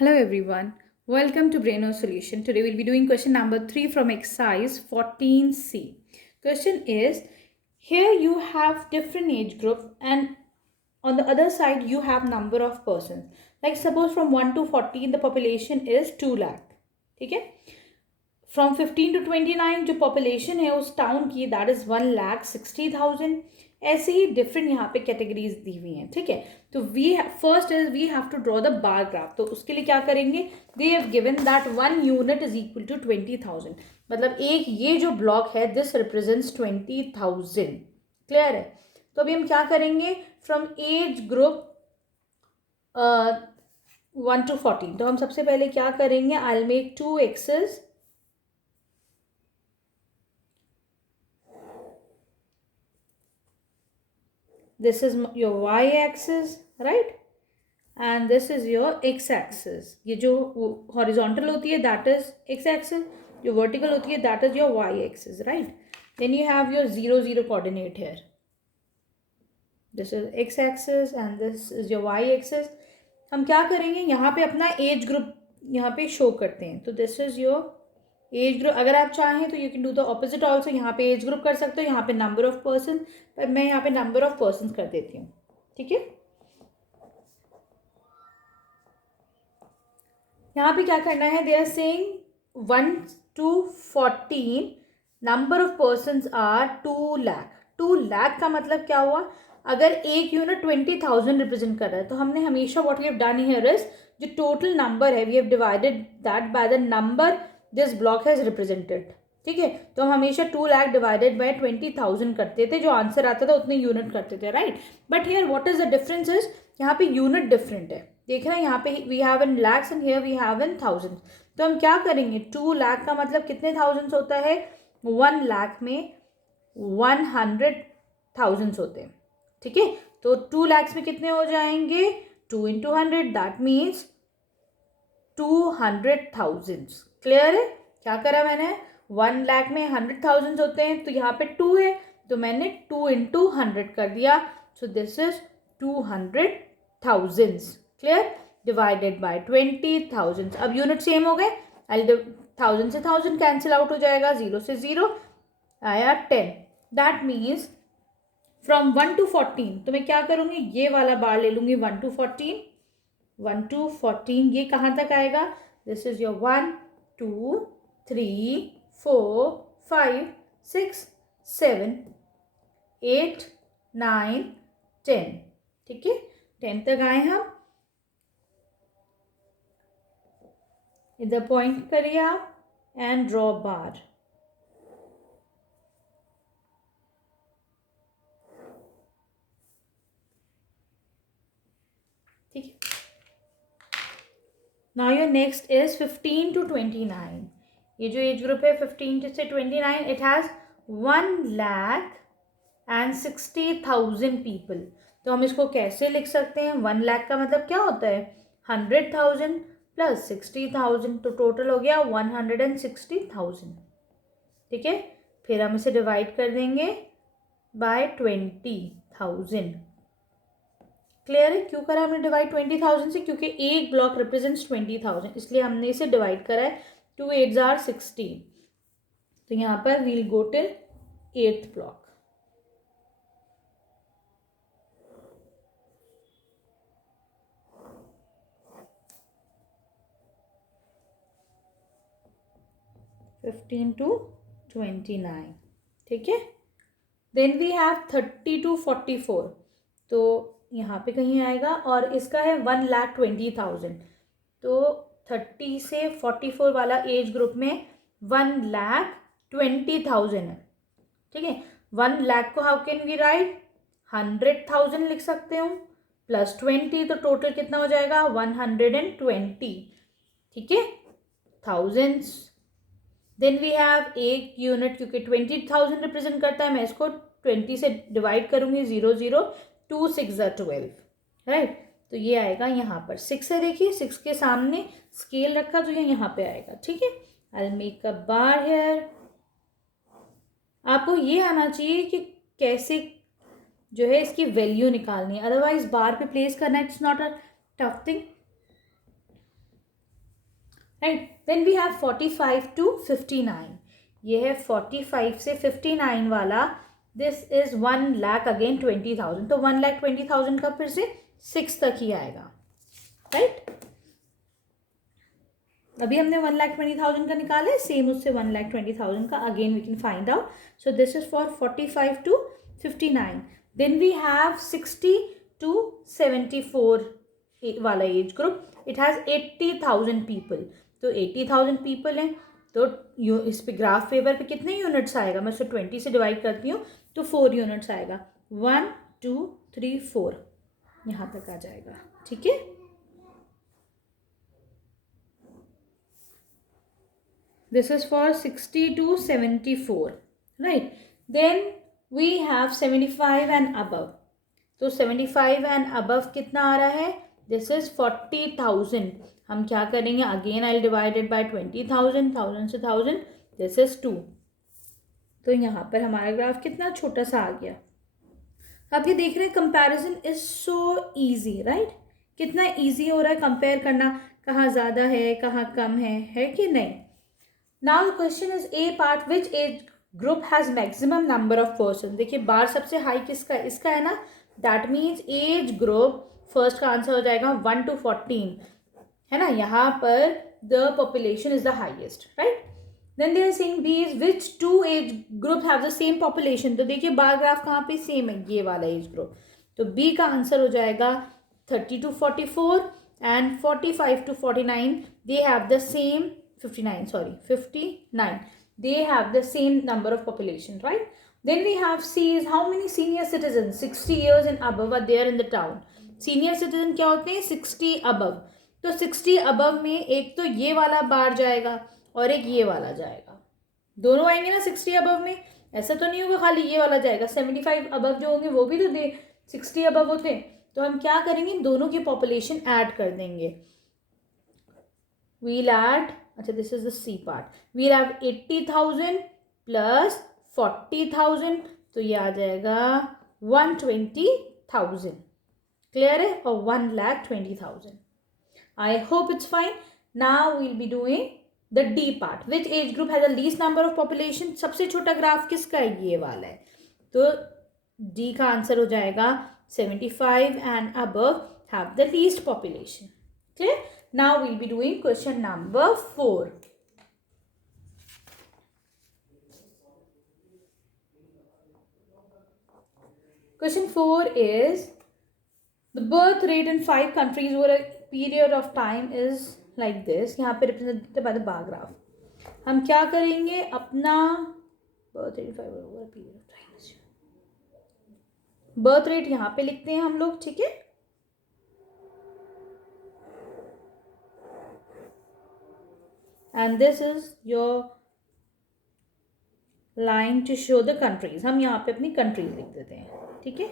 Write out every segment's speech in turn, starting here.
Hello everyone, welcome to Braino Solution. Today we'll be doing question number 3 from exercise 14C. Question is, here you have different age group and on the other side you have number of persons. Like suppose from 1 to 14 the population is 2 lakh. Okay? From 15 to 29 जो population है उस town की that is 1,60,000. ऐसे ही different यहाँ पे categories दी हुई हैं. ठीक है, तो first is we have to draw the bar graph. तो उसके लिए क्या करेंगे, they have given that 1 unit is equal to 20,000. मतलब एक ये जो ब्लॉक है दिस रिप्रेजेंट्स 20,000. क्लियर है. तो अभी हम क्या करेंगे, फ्रॉम एज ग्रुप 1 to 14. तो हम सबसे पहले क्या करेंगे, I will make 2 axes. This is your y-axis, right? And this is your x-axis. ये जो horizontal होती है that is x-axis, जो vertical होती है that is your y-axis, right? Then you have your 0, 0 coordinate here. This is x-axis and this is your y-axis. हम क्या करेंगे, यहाँ पे अपना age group यहाँ पे show करते हैं. तो this is your age group. अगर आप चाहें तो you can do the opposite also. यहाँ पे एज ग्रुप कर सकते हो, यहाँ पे नंबर ऑफ पर्सन, पर मैं यहाँ पे नंबर ऑफ पर्सन कर देती हूँ. ठीक है, यहाँ पे क्या करना है, they are saying 1 to 14 number of person are 2 lakh. 2 lakh का मतलब क्या हुआ, अगर एक यूनिट 20,000 रिप्रेजेंट कर रहा है तो हमने हमेशा what we have done here is जो टोटल नंबर है we have divided that by the number this block has represented. ठीक है, तो हम हमेशा 2 लाख डिवाइडेड बाय 20,000 करते थे, जो आंसर आता था उतने यूनिट करते थे, right. But here what is the difference is यहाँ पे यूनिट डिफरेंट है. देख रहे हैं, यहाँ पे we have in lakhs and here we have in thousand. तो हम क्या करेंगे, 2 लाख का मतलब कितने थाउजेंड्स होता है, 1 लाख में 100,000 होते हैं. ठीक है, तो 2 lakhs में कितने हो जाएंगे, 2 into 100 दैट मीन्स 200,000. क्लियर है, क्या करा मैंने, 1 लाख में 100,000 होते हैं तो यहाँ पे 2 है तो मैंने 2 into 100 कर दिया. सो this is 200,000. Clear, divided by 20,000. अब यूनिट सेम हो गए, 1000 से 1000 कैंसिल आउट हो जाएगा, 0 से 0 आया 10. दैट मीन्स फ्रॉम 1 to 14 तो मैं क्या करूँगी, ये वाला बार ले लूँगी 1 to 14. 1 to 14 ये कहाँ तक आएगा, दिस इज योर 1 2 3 4 5 6 7 8 9 10. ठीक है, 10 तक आए हम. इधर पॉइंट करिए आप एंड ड्रॉ बार. ठीक है, now your next is 15 to 29. ये जो एज ग्रुप है 15 से 29, इट हैज़ 1,60,000 पीपल. तो हम इसको कैसे लिख सकते हैं, 1 लाख का मतलब क्या होता है, 100,000 प्लस 60,000, तो टोटल हो गया 160,000. ठीक है, फिर हम इसे डिवाइड कर देंगे बाय 20,000. क्लियर है, क्यों करा हमने डिवाइड 20,000 से, क्योंकि एक ब्लॉक रिप्रेजेंट्स 20,000 इसलिए हमने इसे डिवाइड करा है. 2 8s are 16. तो यहाँ पर we'll go till 8th block. (15 to 29). ठीक है, देन वी हैव 30 to 44. तो यहाँ पे कहीं आएगा और इसका है 1,20,000. तो 30 से 44 वाला एज ग्रुप में 1,20,000 है. ठीक है, 1 लाख को हाउ कैन वी राइट, 100,000 लिख सकते हो प्लस 20, तो टोटल कितना हो जाएगा 120. ठीक है, थाउजेंड्स. देन वी हैव एक यूनिट, क्योंकि 20,000 रिप्रेजेंट करता है, मैं इसको 20 से डिवाइड करूंगी, 0 0 2 6 12, राइट. तो ये आएगा यहाँ पर 6 है, देखिए 6 के सामने स्केल रखा तो ये यहाँ पे आएगा. ठीक है, I will make a bar here. आपको ये आना चाहिए कि कैसे जो है इसकी वैल्यू निकालनी है, अदरवाइज बार पे प्लेस करना it's not a tough thing. Right. Then we have 45 to 59. ये है 45 से 59 वाला. This is 1,00,000 again 20,000. तो 1,20,000 का फिर से 6 तक ही आएगा. राइट. अभी हमने 1,20,000 का निकाला है. सेम उससे 1,20,000 का again we can find out. So this is for 45 to 59. Then we have 60 to 74 वाला age group. It has 80,000 people. तो 80,000 पीपल हैं. तो इस पे ग्राफ पेपर पे कितने यूनिट्स आएगा? मैं उसको 20 से डिवाइड करती हूँ तो 4 यूनिट्स आएगा. 1 2 3 4 यहाँ तक आ जाएगा. ठीक है. This is for 60 to 74. Right. Then we have 75 and above. तो 75 and above कितना आ रहा है? This is 40,000. हम क्या करेंगे? Again I'll divide it by 20,000. 1,000 से 1,000. This is 2. तो यहाँ पर हमारा ग्राफ कितना छोटा सा आ गया. आप ये देख रहे हैं comparison is so easy. Right. कितना इजी हो रहा है कंपेयर करना. कहाँ ज़्यादा है कहाँ कम है कि नहीं. Now the question is a part. Which age group has maximum number of person. देखिए बार सबसे हाई किसका है? इसका है ना. That means age group first का आंसर हो जाएगा 1 to 14 है ना. यहाँ पर the population is the highest. Right. Then they are saying B is which two age group have the same population. तो देखिए बार ग्राफ कहाँ पे सेम है? ये वाला एज ग्रुप. तो बी का आंसर हो जाएगा 30 to 44 and 45 to 49. They have the same 59. They have the same number of population, right? Then we have C is how many senior citizens 60 years and above are there in the town. Senior citizen क्या होते हैं? 60 above. तो 60 above में एक तो ये वाला बार जाएगा और एक ये वाला जाएगा. दोनों आएंगे ना 60 above में. ऐसा तो नहीं होगा खाली ये वाला जाएगा. 75 above जो होंगे वो भी तो 60 above होते हैं. तो हम क्या करेंगे? दोनों की पॉपुलेशन ऐड कर देंगे. We'll add. अच्छा this is the C part. We'll have 80,000 plus 40,000. तो ये आ जाएगा 120,000. क्लियर है. और 1,20,000. I hope it's fine. Now we'll be doing the D part. Which age group has the least number of population. सबसे छोटा graph किसका है? ये वाला है. तो डी का आंसर हो जाएगा 75 and above have the least population. Clear. Now we'll be doing question number 4. Question 4 is the birth rate in 5 countries over a period of time is like this. यहाँ पे represented by the bar graph. हम क्या करेंगे? अपना birth rate 5 over a period of time. birth rate यहाँ पे लिखते हैं हम लोग. ठीक है. And this is your line to show the countries. हम यहाँ पे अपनी countries लिख देते हैं. ठीक है.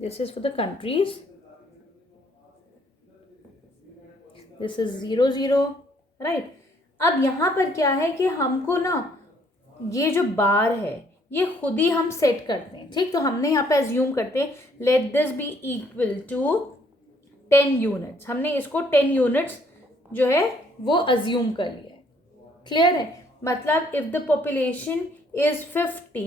This is for the countries. This is 0 0. Right. अब यहाँ पर क्या है कि हमको ना ये जो बार है ये खुद ही हम सेट करते हैं. ठीक. तो हमने यहाँ पे अज्यूम करते हैं let this be equal to 10 units. हमने इसको 10 units जो है वो अज्यूम कर लिया है. क्लियर है. मतलब if the population is 50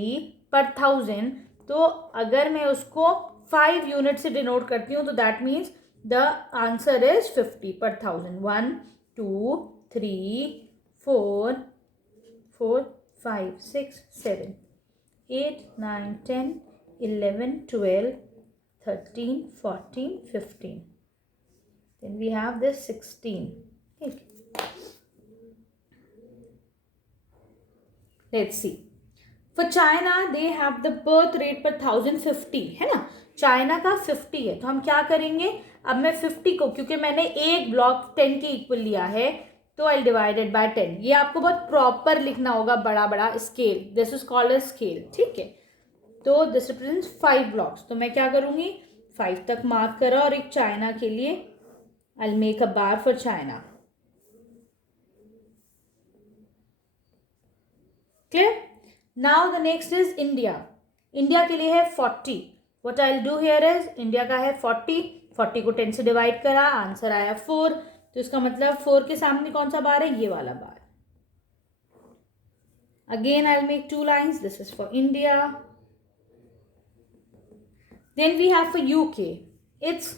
per 1000 तो अगर मैं उसको 5 यूनिट से डिनोट करती हूँ तो that means the answer is 50 per 1000. 1 2 3 4 4 5 6 7 8 9 10 11 12 13 14 15. Then we have this 16. Okay. Let's see. For China, they have the birth rate per 1050 है ना. चाइना का 50 है. तो हम क्या करेंगे? अब मैं 50 को क्योंकि मैंने एक ब्लॉक 10 के इक्वल लिया है तो आई डिवाइडेड बाय 10. ये आपको बहुत प्रॉपर लिखना होगा. बड़ा बड़ा scale. This is called a scale. ठीक है. तो दिस रिप्रेजेंट्स 5 ब्लॉक्स. तो मैं क्या करूँगी? 5 तक मार्क करा और एक चाइना के लिए आई will make a bar for China. Clear. Now the next is India. India के लिए है 40. What I will do here is India का है 40. 40 को 10 से डिवाइड करा. आंसर आया 4. तो इसका मतलब 4 के सामने कौन सा बार है, ये वाला बार. Again, I'll make 2 lines. This is for India. Then we have for UK. It's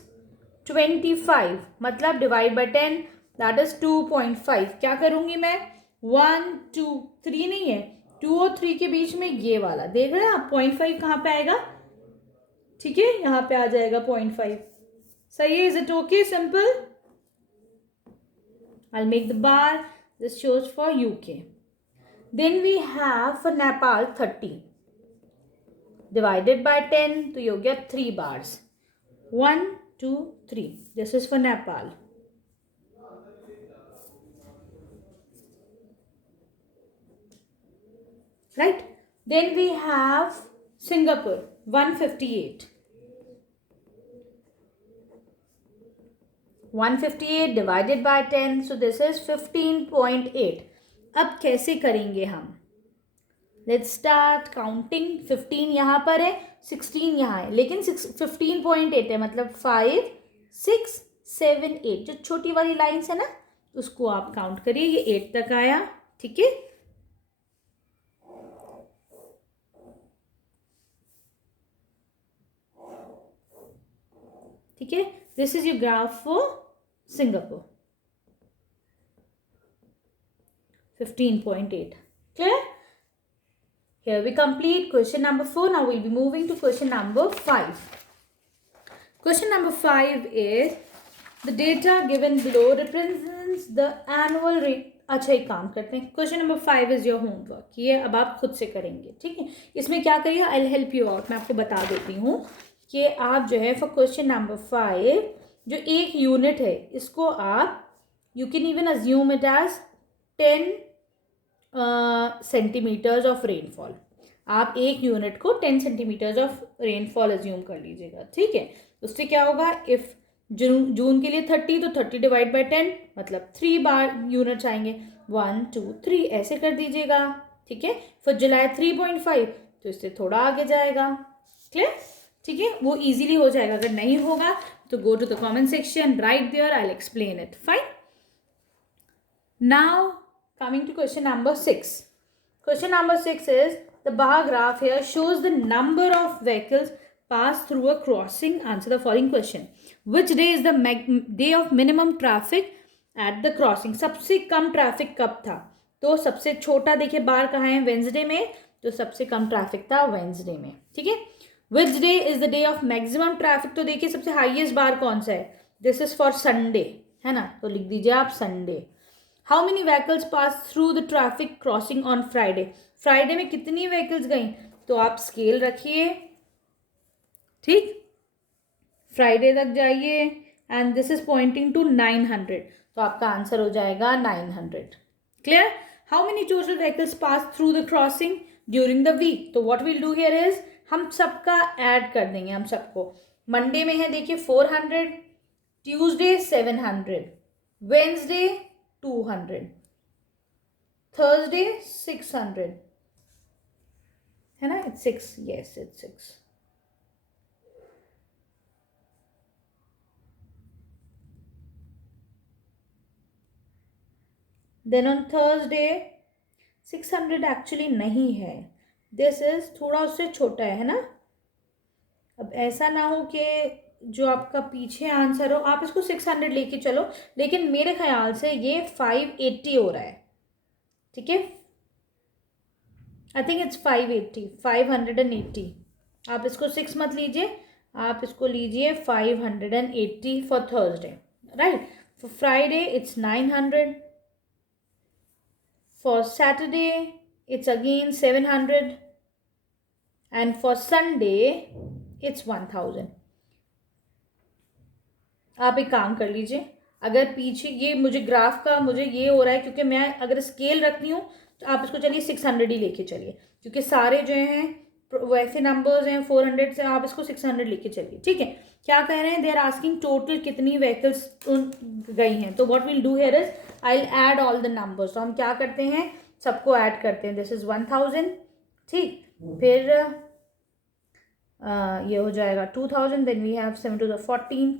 25. मतलब divide by 10. That is 2.5. क्या करूँगी मैं? 1, 2, 3 नहीं है. 2 और 3 के बीच में ये वाला. देख रहे हैं आप 0.5 कहाँ पे आएगा? ठीक है, यहाँ पे आ जाएगा 0.5. सही है? Is it okay? Simple. I'll make the bar. This shows for UK. Then we have for Nepal 30. Divided by 10, तो you get 3 bars. 1, 2, 3. This is for Nepal. Right? Then we have Singapore 158. 158 divided by 10, so this is 15.8. अब कैसे करेंगे हम? Let's start counting. 15 यहाँ पर है, 16 यहाँ है, लेकिन 15.8 है, मतलब 5, 6, 7, 8. जो छोटी वाली लाइन्स है ना, उसको आप काउंट करिए. ये 8 तक आया. ठीक है, ठीक है. This is your graph for Singapore. 15.8. Clear? Here we complete question number 4. Now we'll be moving to question number 5. Question number 5 is the data given below represents the annual rate. अच्छा, एक काम करते हैं. Question number 5 is your homework. ये अब आप खुद से करेंगे. ठीक है, इसमें क्या करिए, I'll help you out. मैं आपको बता देती हूँ कि आप जो है for question number 5 जो एक यूनिट है, इसको आप you can even assume it as 10 centimetres of rainfall. आप एक यूनिट को 10 सेंटीमीटर्स ऑफ रेनफॉल एज्यूम कर लीजिएगा. ठीक है, उससे क्या होगा, इफ जून के लिए 30, तो 30 डिवाइड बाई 10 मतलब 3 बार यूनिट्स आएंगे. 1, 2, 3 ऐसे कर दीजिएगा. ठीक है, फिर जुलाई 3.5, तो इससे थोड़ा आगे जाएगा. क्लियर? ठीक है, वो इजीली हो जाएगा. अगर नहीं होगा तो go to the comment section, right there, I will explain it. Fine. Now coming to question number 6. Question number 6 is the bar graph here shows the number of vehicles passed through a crossing. Answer the following question. Which day is the day of minimum traffic at the crossing? सबसे कम traffic कब था? तो सबसे छोटा देखिए बार कहाँ है, Wednesday में. तो सबसे कम ट्रैफिक था वेंसडे में. ठीक है. Which day is the day of maximum traffic? तो देखिए सबसे हाईएस्ट बार कौन सा है? दिस इज फॉर संडे, है ना. तो लिख दीजिए आप Sunday. How many vehicles passed through the traffic crossing on Friday? Friday में कितनी व्हीकल्स गई? तो आप स्केल रखिए. ठीक, फ्राइडे तक जाइए and this is pointing to 900. तो आपका आंसर हो जाएगा 900. Clear? How many total vehicles pass through the crossing during the week? तो what will do here is हम सबका ऐड कर देंगे. हम सबको मंडे में है देखिए 400, ट्यूसडे 700, वेंसडे 200, Thursday 600, है ना. It's 6. Yes, it's 6. Then on Thursday 600 actually नहीं है. दिस इज थोड़ा उससे छोटा है ना. अब ऐसा ना हो कि जो आपका पीछे आंसर हो आप इसको 600 लेके चलो, लेकिन मेरे ख्याल से ये 580 हो रहा है. ठीक है, आई थिंक इट्स 580, 580. आप इसको 6 मत लीजिए, आप इसको लीजिए 580 for Thursday. Right. For Friday it's 900, for Saturday it's again 700 and for Sunday it's 1000. आप एक काम कर लीजिए, अगर पीछे ये मुझे ग्राफ का मुझे ये हो रहा है क्योंकि मैं अगर स्केल रखती हूँ तो आप इसको चलिए 600 ही लेके चलिए, क्योंकि सारे जो हैं वैसे नंबर्स हैं 400 से, आप इसको 600 लेके चलिए. ठीक है. क्या कह रहे हैं, दे आर आस्किंग टोटल कितनी व्हीकल्स गई हैं. तो what will do here is I will add all the numbers. तो हम क्या करते हैं, सबको ऐड करते हैं. दिस इज 1000. ठीक, फिर ये हो जाएगा 2000. Then we have 7 to the 14,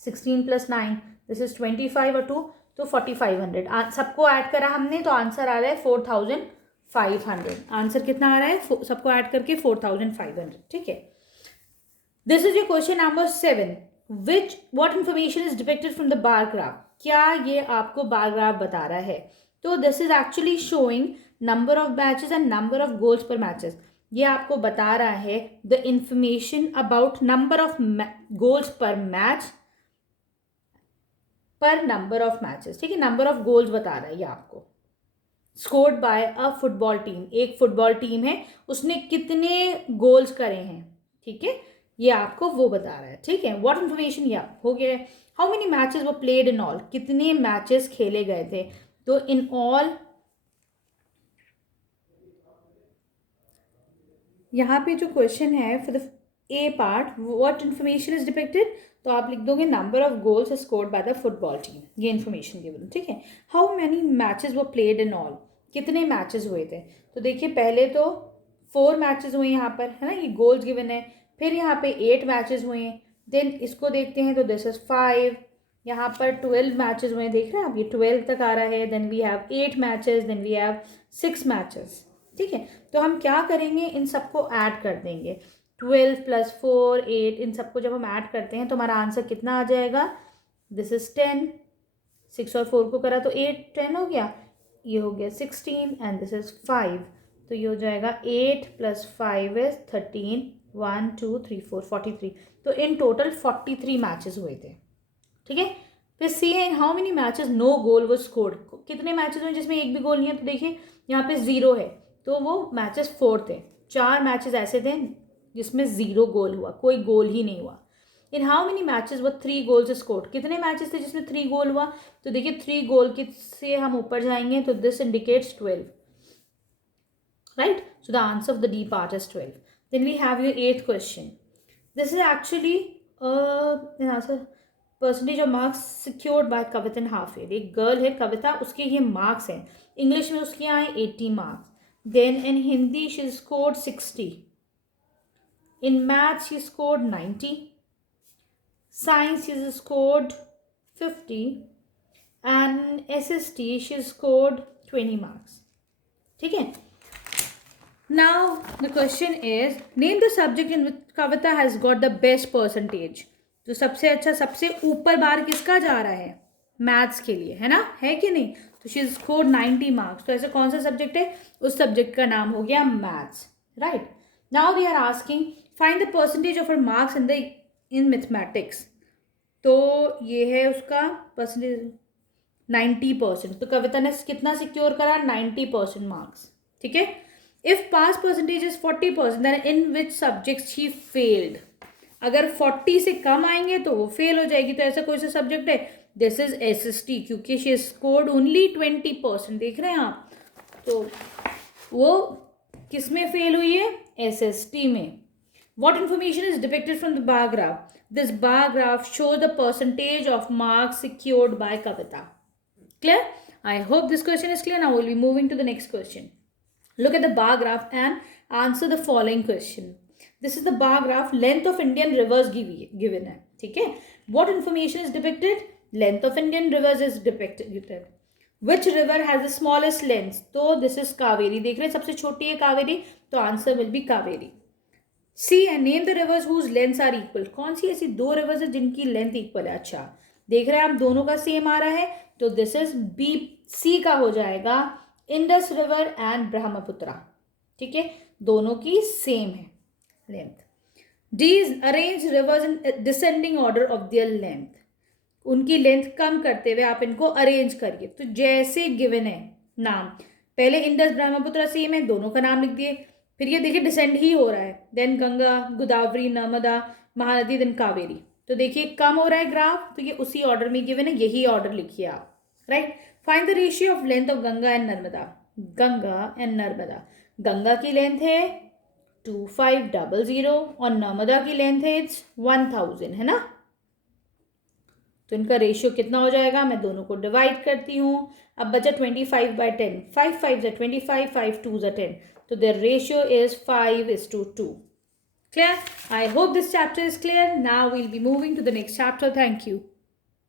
16 plus 9 this is 25 और 2 तो 4500। सबको ऐड करा हमने तो आंसर आ रहा है 4500। आंसर कितना आ रहा है सबको ऐड करके 4500, ठीक है। This is your question number 7। What information is depicted from the bar graph? क्या ये आपको बार ग्राफ बता रहा है? तो this is actually showing number of matches and number of goals पर मैचेस। ये आपको बता रहा है the information about number of goals पर मैच पर नंबर ऑफ मैचेस, ठीक है। नंबर ऑफ गोल्स बता रहा है ये आपको। Scored by a football team, एक फुटबॉल टीम है, उसने कितने गोल्स करे हैं, ठीक है, ये आपको वो बता रहा है, ठीक है। व्हाट इन्फॉर्मेशन ये हो गया है। हाउ मेनी मैचेस वो प्लेड इन ऑल, कितने मैचेस खेले गए थे। तो इन ऑल यहाँ पे जो क्वेश्चन है for the A part, what information is depicted, तो आप लिख दोगे number of goals scored by the football team, ये इन्फॉर्मेशन गिवन, ठीक है। हाउ मैनी मैचेस वो प्लेड इन ऑल, कितने मैचेस हुए थे। तो देखिए पहले तो 4 मैचेस हुए यहाँ पर, है ना, ये गोल्स गिवन है। फिर यहाँ पे 8 मैचेस हुए हैं। देन इसको देखते हैं तो दिस इज 5। यहाँ पर 12 मैचेस हुए हैं, देख रहे हैं आप, ये 12 तक आ रहा है। Then we have 8 matches, then we have 6 matches, ठीक है। तो हम क्या करेंगे, इन सबको ऐड कर देंगे। 12 + 4 8, इन सबको जब हम ऐड करते हैं तो हमारा आंसर कितना आ जाएगा, दिस इज 10। 6 और 4 को करा तो 8 10 हो गया, ये हो गया 16 एंड दिस इज 5। तो ये हो जाएगा 8 + 5 इज 13, 1 2 3 4 43। तो इन टोटल 43 मैचेस हुए थे, ठीक है। फिर सी है हाउ मेनी मैचेस नो गोल वो स्कोर्ड, कितने मैचेस हुए जिसमें एक भी गोल नहीं है। तो देखिए यहाँ पे 0 है, तो वो मैचेस 4 थे। 4 मैचेस ऐसे थे जिसमें 0 गोल हुआ, कोई गोल ही नहीं हुआ। इन हाउ मेनी मैचेस वो 3 गोल्स स्कोर्ड, कितने मैचेस थे जिसमें 3 गोल हुआ। तो देखिए 3 गोल के से हम ऊपर जाएंगे तो this indicates 12, right? So the answer of the D part is 12. Then we have your 8th question. This is actually an answer percentage of marks secured by Kavita in half year. एक girl है कविता, उसके ये marks हैं। English में उसके आए 80 marks. Then in Hindi she scored 60. In math she scored 90. Science she scored 50. And SST she scored 20 marks. ठीक है। Now the question is name the subject in which Kavita has got the best percentage. तो सबसे अच्छा, सबसे ऊपर बार किसका जा रहा है, मैथ्स के लिए, है ना, है कि नहीं। तो शी स्कोर्ड 90 मार्क्स। तो ऐसा कौन सा सब्जेक्ट है, उस सब्जेक्ट का नाम हो गया maths, right. Now they are asking find the percentage of her marks in mathematics. तो ये है उसका परसेंटेज 90%। तो कविता ने कितना सिक्योर करा, 90% मार्क्स, ठीक है। If pass percentage is 40%, then in which subjects she failed? अगर 40 से कम आएंगे तो वो फेल हो जाएगी। तो ऐसा कोई सा सब्जेक्ट है, दिस इज SST, क्योंकि she scored only 20%, देख रहे हैं आप। तो वो किस में फेल हुई है, SST में। What information is depicted from the bar graph? This bar graph shows the percentage of marks secured by Kavita. Clear? I hope this question is clear. Now we'll be moving to the next question. Look at the bar graph and answer the following question. This is the bar graph. Length of Indian rivers given है, ठीक है। What information is depicted? Length of Indian rivers is depicted. Which river has the smallest length? तो this is Kaveri, देख रहे हैं सबसे छोटी है कावेरी, तो answer will be Kaveri. C and name the rivers whose lengths are equal. कौन सी ऐसी 2 rivers है जिनकी लेंथ इक्वल है। अच्छा देख रहे हैं आप, दोनों का सेम आ रहा है, तो दिस इज B, C का हो जाएगा इंडस रिवर एंड ब्रह्मपुत्रा, ठीक है, दोनों की सेम है length. D arrange reverse in descending order of their length, उनकी लेंथ कम करते हुए आप इनको अरेंज करिए। तो जैसे गिवन है नाम, पहले इंडस ब्रह्मपुत्रा सेम है, दोनों का नाम लिख दिए। फिर ये देखिए डिसेंड ही हो रहा है, देन गंगा, गोदावरी, नर्मदा, महानदी, देन कावेरी। तो देखिए कम हो रहा है ग्राफ, तो ये उसी ऑर्डर में गिवन है, यही ऑर्डर लिखिए आप, right. Find the ratio of length of Ganga and Narmada. Ganga and Narmada, Ganga की लेंथ है 2500 और नर्मदा की लेंथ है 1000, है ना। तो इनका रेशियो कितना हो जाएगा, मैं दोनों को डिवाइड करती हूँ। अब बचा 25/10, 5 5 is 25, 5 2 is 10, तो their ratio is 5:2. Clear? I hope this chapter is clear. Now we'll be moving to the next chapter. Thank you.